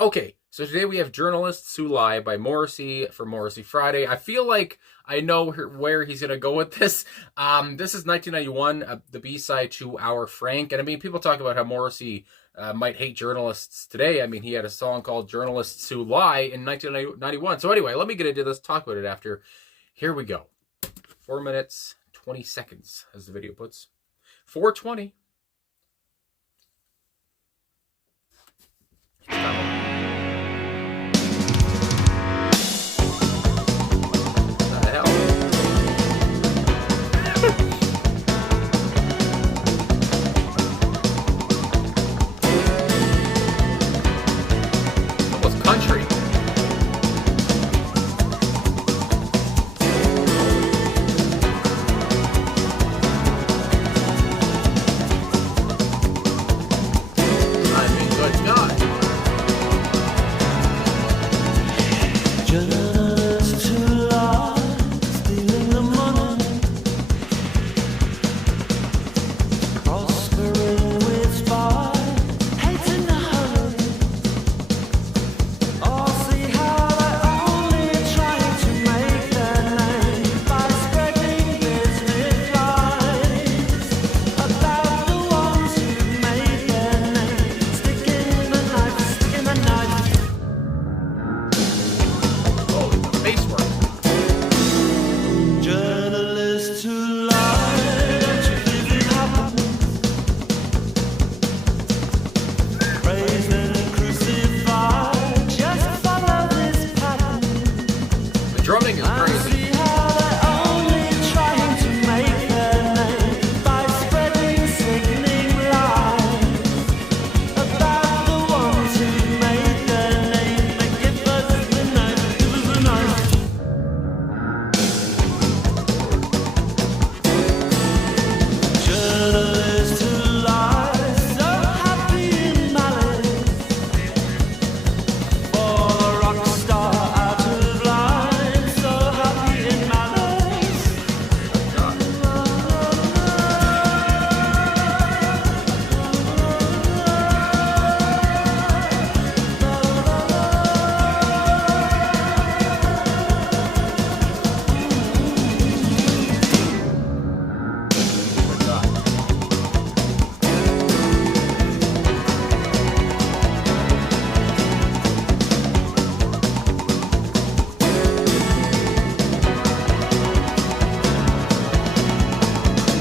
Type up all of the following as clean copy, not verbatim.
Okay, so today we have Journalists Who Lie by Morrissey for Morrissey Friday. I feel like I know where he's going to go with this. This is 1991, the B-side to Our Frank. And I mean, people talk about how Morrissey might hate journalists today. I mean, he had a song called Journalists Who Lie in 1991. So anyway, let me get into this, talk about it after. Here we go. 4 minutes, 20 seconds, as the video puts. 4:20. Country. I mean, good God. Just to lie, stealing the money, prospering with spite, hating the hurry. Oh, see how they're only trying to make their name by spreading business lies about the ones who made their name. Sticking the knife, sticking the knife. Oh, the face work. Journalists who lie, don't you think it happens? Praised and crucified, just follow this pattern. The drumming is And crazy. see how they're only trying to make their name by spreading sickening lies about the ones who made their name. But give us the knife, give us the knife. Journalists who lie, so happy in malice, for the rock star out of line, so happy in malice.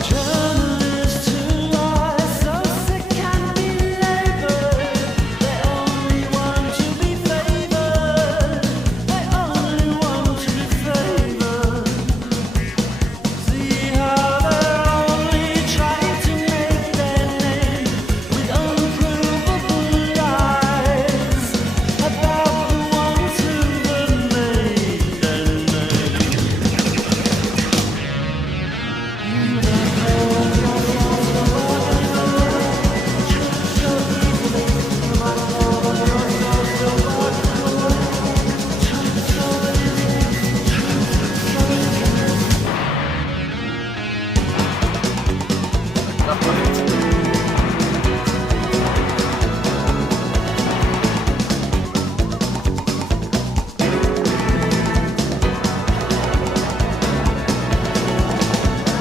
Journalists who lie, so sick and belabored, they only want to be favored. They only want to be favored. See how they're only trying to make their name with unprovable lies about the ones who've made their name.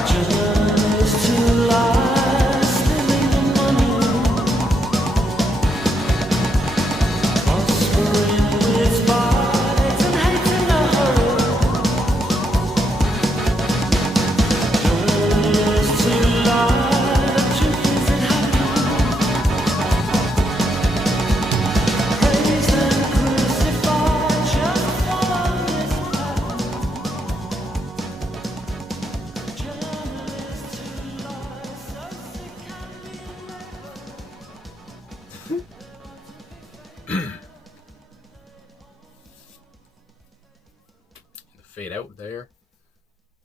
Journalists who lie, stealing the money, prospering with spite and hating the hurry. Journalists who lie, the truth isn't happy. Praised and crucified, just follow this pattern. Journalists who lie, so sick and Fade out there.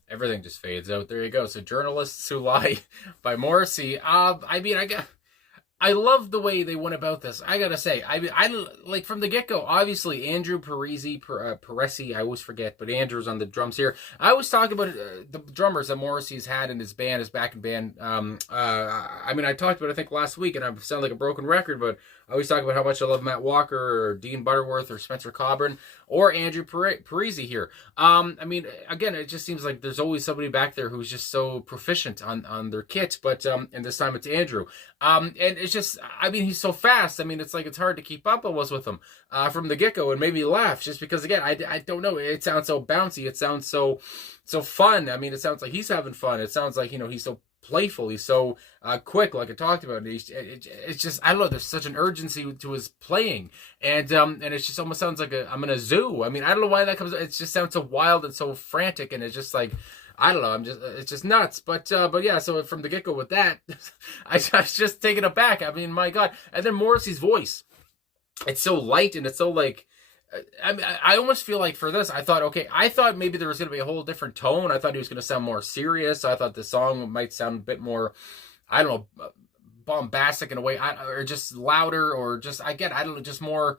Everything just fades out. There you go. So Journalists Who Lie by Morrissey. I mean, I love the way they went about this. I gotta say, I like from the get-go, obviously, Andrew Paresi, I always forget, but Andrew's on the drums here. I always talk about the drummers that Morrissey's had in his band, his backing band. I mean, I talked about it, I think, last week, and I sound like a broken record, but I always talk about how much I love Matt Walker or Dean Butterworth or Spencer Coburn or Andrew Paresi here. I mean, again, it just seems like there's always somebody back there who's just so proficient on their kit, but and this time it's Andrew. And it's just, I mean, he's so fast. I mean, it's like it's hard to keep up almost with him from the get-go, and made me laugh just because, again, I don't know, it sounds so bouncy, it sounds so fun. I mean, it sounds like he's having fun. It sounds like, he's so playful. He's so quick, like I talked about. It's just, I don't know, there's such an urgency to his playing, and it just almost sounds like I'm in a zoo. I mean, I don't know why that comes. It just sounds so wild and so frantic, and it's just like, I don't know. It's just nuts. But yeah. So from the get go with that, I was just taken aback. I mean, my God. And then Morrissey's voice, it's so light and it's so like. I mean, I almost feel like for this, I thought maybe there was going to be a whole different tone. I thought he was going to sound more serious. I thought the song might sound a bit more, I don't know, bombastic in a way, or just louder, or just, I don't know, just more,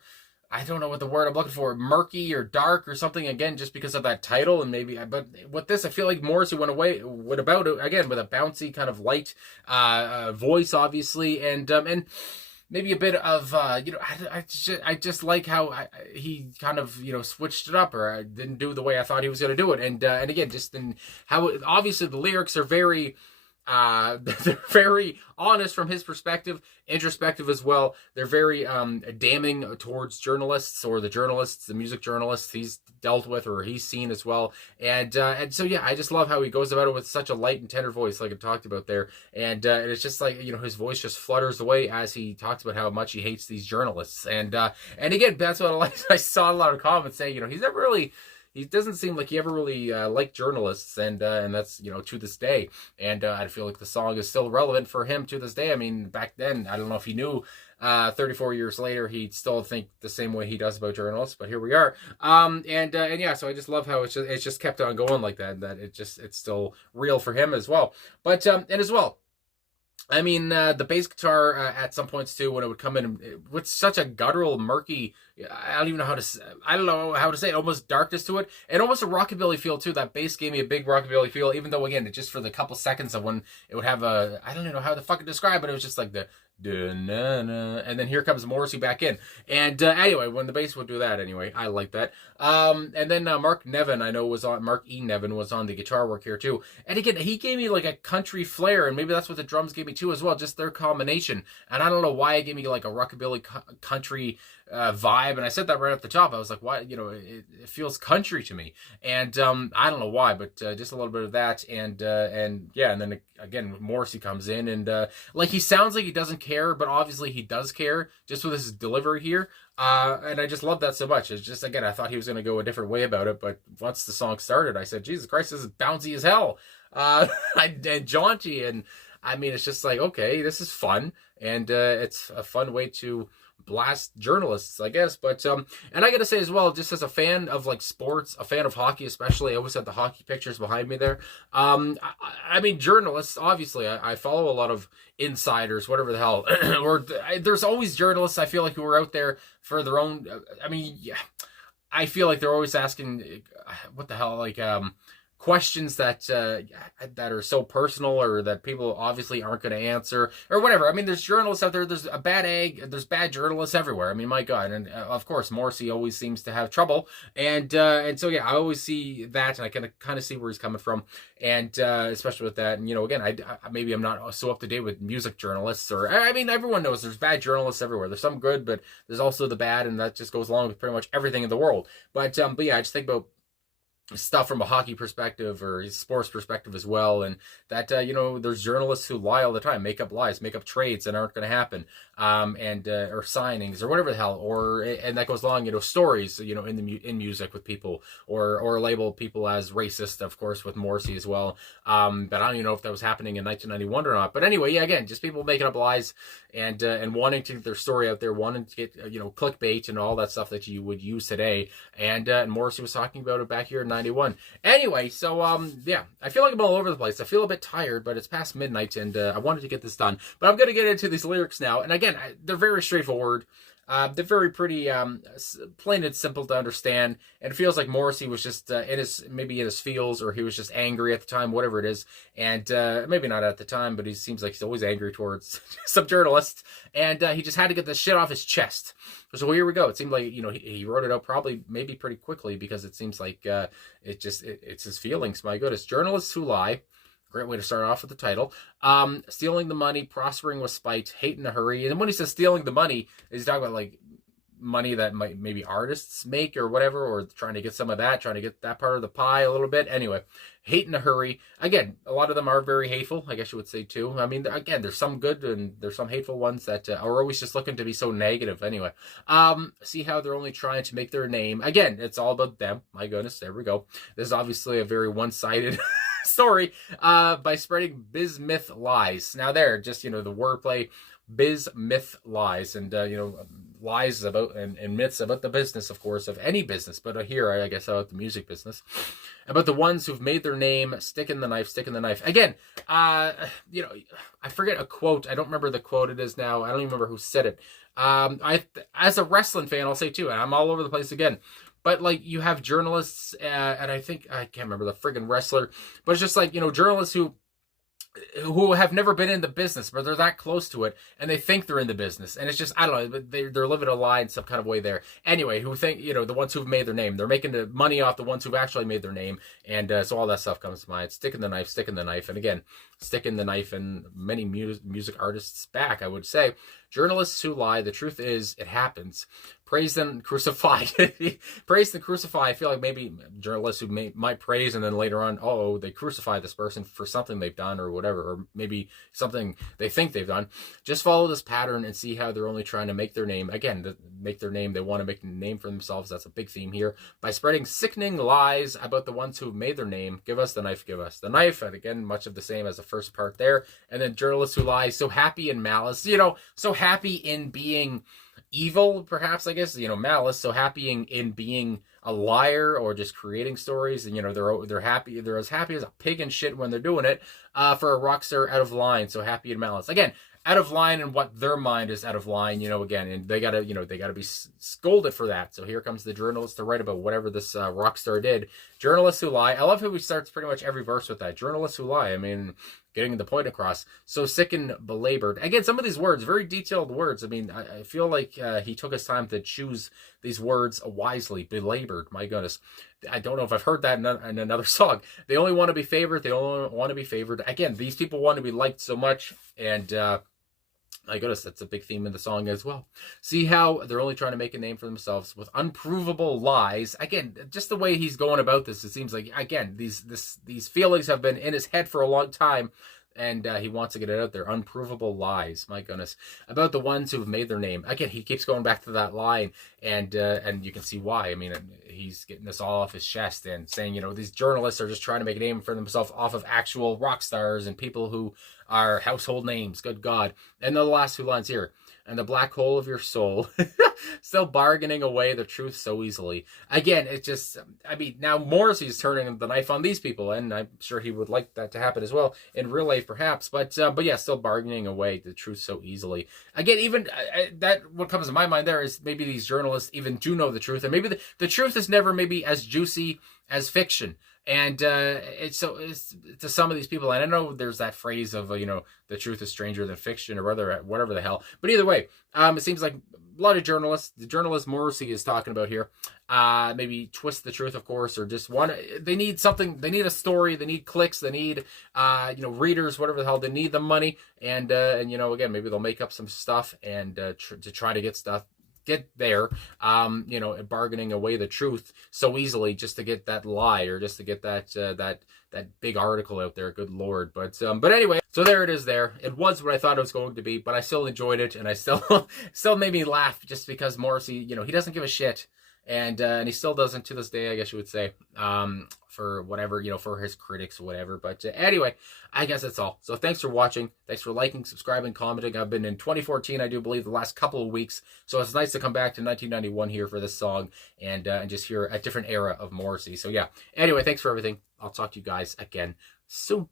I don't know what the word I'm looking for, murky or dark or something, again, just because of that title. And maybe, but with this, I feel like Morrissey went about it, again, with a bouncy kind of light voice, obviously, and maybe a bit of, I just like how he kind of, switched it up, or didn't do the way I thought he was going to do it. And again, just in how, obviously the lyrics are very, they're very honest from his perspective, introspective as well. They're very damning towards journalists, or the music journalists he's dealt with or he's seen as well. And so yeah, I just love how he goes about it with such a light and tender voice, like I talked about there. And it's just like, his voice just flutters away as he talks about how much he hates these journalists. And again, that's what I like. I saw a lot of comments saying, he's never really. He doesn't seem like he ever really liked journalists, and that's, to this day. And I feel like the song is still relevant for him to this day. I mean, back then, I don't know if he knew 34 years later, he'd still think the same way he does about journalists, but here we are. And yeah, so I just love how it's just kept on going like that, that it's still real for him as well. But, and as well, I mean, the bass guitar at some points too, when it would come in with such a guttural, murky, I don't know how to say it, almost darkness to it, and almost a rockabilly feel too. That bass gave me a big rockabilly feel, even though, again, it just for the couple seconds of when it would have I don't know how to fucking describe it. It was just like the and then here comes Morrissey back in. And anyway, when the bass would do that, anyway, I like that. And then Mark E. Nevin was on the guitar work here too. And again, he gave me like a country flair, and maybe that's what the drums gave me too as well, just their combination. And I don't know why it gave me like a rockabilly country vibe, and I said that right off the top. I was like, why? It feels country to me, and I don't know why, but just a little bit of that, and yeah, and then again, Morrissey comes in, and like he sounds like he doesn't care, but obviously he does care, just with his delivery here, and I just love that so much. It's just, again, I thought he was going to go a different way about it, but once the song started, I said, Jesus Christ, this is bouncy as hell, and jaunty, and I mean, it's just like, okay, this is fun, and it's a fun way to blast journalists, I guess. But and I gotta say as well, just as a fan of like sports, a fan of hockey especially, I always have the hockey pictures behind me there. I mean, journalists, obviously, I follow a lot of insiders, whatever the hell, or there's always journalists, I feel like, who are out there for their own, I mean, yeah, I feel like they're always asking, what the hell, like questions that are so personal, or that people obviously aren't going to answer, or whatever. I mean, there's journalists out there, there's a bad egg, there's bad journalists everywhere. I mean, my God. And of course, Morrissey always seems to have trouble, and so yeah, I always see that, and I can kind of see where he's coming from, and especially with that. And again, I maybe I'm not so up to date with music journalists, or I mean, everyone knows there's bad journalists everywhere. There's some good, but there's also the bad, and that just goes along with pretty much everything in the world. But yeah, I just think about stuff from a hockey perspective or a sports perspective as well, and that there's journalists who lie all the time, make up lies, make up trades that aren't going to happen, and or signings or whatever the hell, and that goes along, stories, in music with people, or label people as racist, of course, with Morrissey as well. But I don't even know if that was happening in 1991 or not. But anyway, yeah, again, just people making up lies and wanting to get their story out there, wanting to get clickbait and all that stuff that you would use today. And Morrissey was talking about it back here in 91. Anyway, so yeah, I feel like I'm all over the place. I feel a bit tired, but it's past midnight, and I wanted to get this done. But I'm going to get into these lyrics now. And again, they're very straightforward. They're very pretty plain and simple to understand, and it feels like Morrissey was just maybe in his feels, or he was just angry at the time, whatever it is, and maybe not at the time, but he seems like he's always angry towards some journalists, and he just had to get this shit off his chest. So here we go. It seemed like he wrote it out probably maybe pretty quickly, because it seems like it's his feelings. My goodness, journalists who lie. Great way to start off with the title. Stealing the money, prospering with spite, hate in a hurry. And when he says stealing the money, he's talking about like money that maybe artists make or whatever, or trying to get some of that, trying to get that part of the pie a little bit. Anyway, hate in a hurry. Again, a lot of them are very hateful, I guess you would say too. I mean, again, there's some good and there's some hateful ones that are always just looking to be so negative. Anyway, see how they're only trying to make their name. Again, it's all about them. My goodness, there we go. This is obviously a very one-sided story by spreading bismuth lies. Now there, just the wordplay, bismuth lies, and lies about and myths about the business, of course, of any business, but here I guess about the music business, about the ones who've made their name, stick in the knife. Again, I forget a quote. I don't remember the quote it is now. I don't even remember who said it. As a wrestling fan, I'll say too, and I'm all over the place again, but like you have journalists, and I can't remember the friggin' wrestler, but it's just like, journalists who have never been in the business, but they're that close to it, and they think they're in the business, and it's just, I don't know, but they're living a lie in some kind of way there. Anyway, who think, the ones who've made their name, they're making the money off the ones who've actually made their name, and so all that stuff comes to mind. Stick in the knife, and again, stick in the knife, and many music artists back, I would say. Journalists who lie, the truth is, it happens. Praise and crucify. Praise and crucify. I feel like maybe journalists who might praise and then later on, they crucify this person for something they've done or whatever, or maybe something they think they've done. Just follow this pattern and see how they're only trying to make their name. Again, make their name. They want to make a name for themselves. That's a big theme here. By spreading sickening lies about the ones who've made their name. Give us the knife, give us the knife. And again, much of the same as the first part there. And then journalists who lie, so happy in malice. So happy in being evil, perhaps, I guess, malice, so happy in being a liar or just creating stories, and they're happy, they're as happy as a pig and shit when they're doing it, for a rock star out of line, so happy in malice. Again, out of line, and what their mind is out of line, again, and they gotta be scolded for that. So here comes the journalist to write about whatever this rock star did. Journalists who lie. I love how he starts pretty much every verse with that. Journalists who lie. I mean, getting the point across. So sick and belabored. Again, some of these words, very detailed words. I mean, I feel like he took his time to choose these words wisely. Belabored, my goodness. I don't know if I've heard that in another song. They only want to be favored. They only want to be favored. Again, these people want to be liked so much, and my goodness, that's a big theme in the song as well. See how they're only trying to make a name for themselves with unprovable lies. Again, just the way he's going about this, it seems like, again, these feelings have been in his head for a long time, and he wants to get it out there. Unprovable lies, my goodness, about the ones who've made their name. Again, he keeps going back to that line, and you can see why. I mean, he's getting this all off his chest and saying, these journalists are just trying to make a name for themselves off of actual rock stars and people who are household names. Good God. And the last two lines here. And the black hole of your soul, still bargaining away the truth so easily. Again, it's just, I mean, now Morrissey's turning the knife on these people, and I'm sure he would like that to happen as well in real life, perhaps. But yeah, still bargaining away the truth so easily. Again, even that, what comes to my mind there is maybe these journalists even do know the truth, and maybe the truth is never maybe as juicy as fiction. And it's to some of these people, and I know there's that phrase of the truth is stranger than fiction, or whatever the hell. But either way, it seems like a lot of journalists, the journalist Morrissey is talking about here, maybe twist the truth, of course, or just they need something, they need a story, they need clicks, they need readers, whatever the hell, they need the money, and again, maybe they'll make up some stuff and to try to get there, bargaining away the truth so easily just to get that lie, or just to get that big article out there. Good Lord. But anyway, so there it is there. It was what I thought it was going to be, but I still enjoyed it, and I still made me laugh just because Morrissey, he doesn't give a shit. And he still doesn't to this day, I guess you would say, for whatever, for his critics or whatever. But anyway, I guess that's all. So thanks for watching. Thanks for liking, subscribing, commenting. I've been in 2014, I do believe, the last couple of weeks. So it's nice to come back to 1991 here for this song and just hear a different era of Morrissey. So yeah, anyway, thanks for everything. I'll talk to you guys again soon.